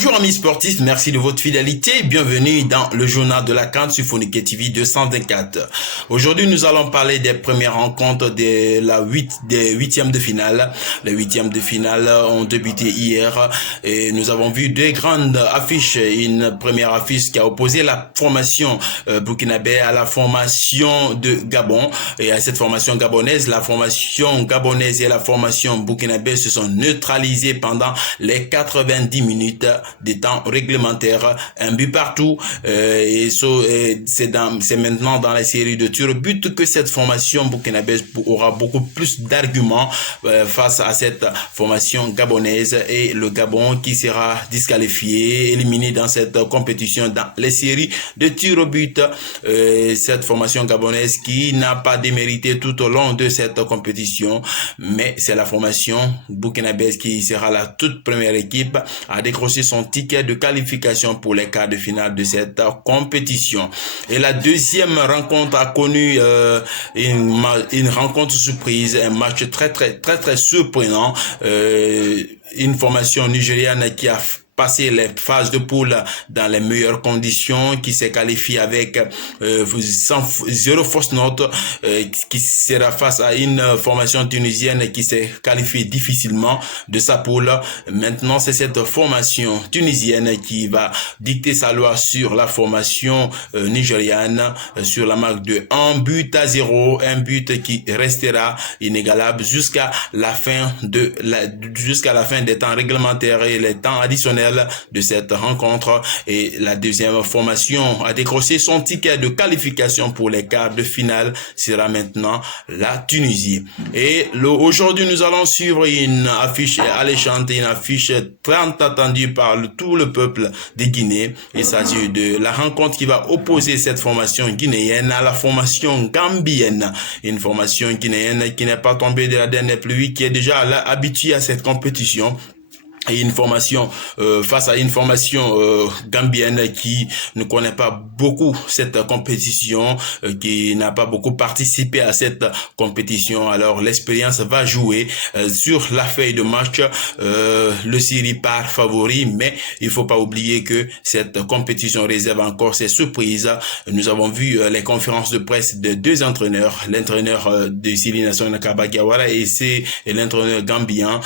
Bonjour amis sportifs, merci de votre fidélité. Bienvenue dans le journal de la CAN sur Fourniquet TV 224. Aujourd'hui, nous allons parler des premières rencontres des huitièmes de finale. Les huitièmes de finale ont débuté hier et nous avons vu deux grandes affiches. Une première affiche qui a opposé la formation burkinabé à la formation de Gabon. Et à cette formation gabonaise, la formation gabonaise et la formation burkinabé se sont neutralisées pendant les 90 minutes des temps réglementaires, un but partout, et c'est maintenant dans la série de tirs au but que cette formation burkinabé aura beaucoup plus d'arguments face à cette formation gabonaise, et le Gabon qui sera disqualifié, éliminé dans cette compétition dans les séries de tirs au but. Cette formation gabonaise qui n'a pas démérité tout au long de cette compétition, mais c'est la formation burkinabé qui sera la toute première équipe à décrocher son ticket de qualification pour les quarts de finale de cette compétition. Et la deuxième rencontre a connu une rencontre surprise, un match très surprenant. Une formation nigériane qui a passé les phases de poule dans les meilleures conditions, qui s'est qualifié avec zéro fausse note, qui sera face à une formation tunisienne qui s'est qualifiée difficilement de sa poule. Maintenant, c'est cette formation tunisienne qui va dicter sa loi sur la formation nigériane, sur la marque de 1-0, un but qui restera inégalable jusqu'à la fin des temps réglementaires et les temps additionnels de cette rencontre. Et la deuxième formation a décroché son ticket de qualification pour les quarts de finale sera maintenant la Tunisie. Et aujourd'hui, nous allons suivre une affiche alléchante, une affiche tant attendue par tout le peuple de Guinée. Il s'agit de la rencontre qui va opposer cette formation guinéenne à la formation gambienne. Une formation guinéenne qui n'est pas tombée de la dernière pluie, qui est déjà habituée à cette compétition. Et une formation face à une formation gambienne qui ne connaît pas beaucoup cette compétition, qui n'a pas beaucoup participé à cette compétition. Alors l'expérience va jouer sur la feuille de match. Le Syrie part favori, mais il faut pas oublier que cette compétition réserve encore ses surprises. Nous avons vu les conférences de presse de deux entraîneurs, l'entraîneur de Syrie National Kaba Diawara et l'entraîneur gambien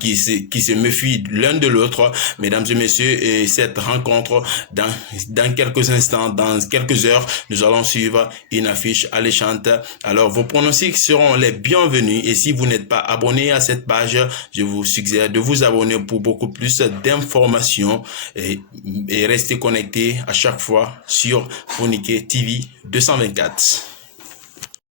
qui se méfie l'un de l'autre. Mesdames et messieurs, cette rencontre dans quelques instants, dans quelques heures, nous allons suivre une affiche alléchante. Alors vos pronostics seront les bienvenus, et si vous n'êtes pas abonné à cette page, je vous suggère de vous abonner pour beaucoup plus d'informations et rester connecté à chaque fois sur Fourniquet TV 224.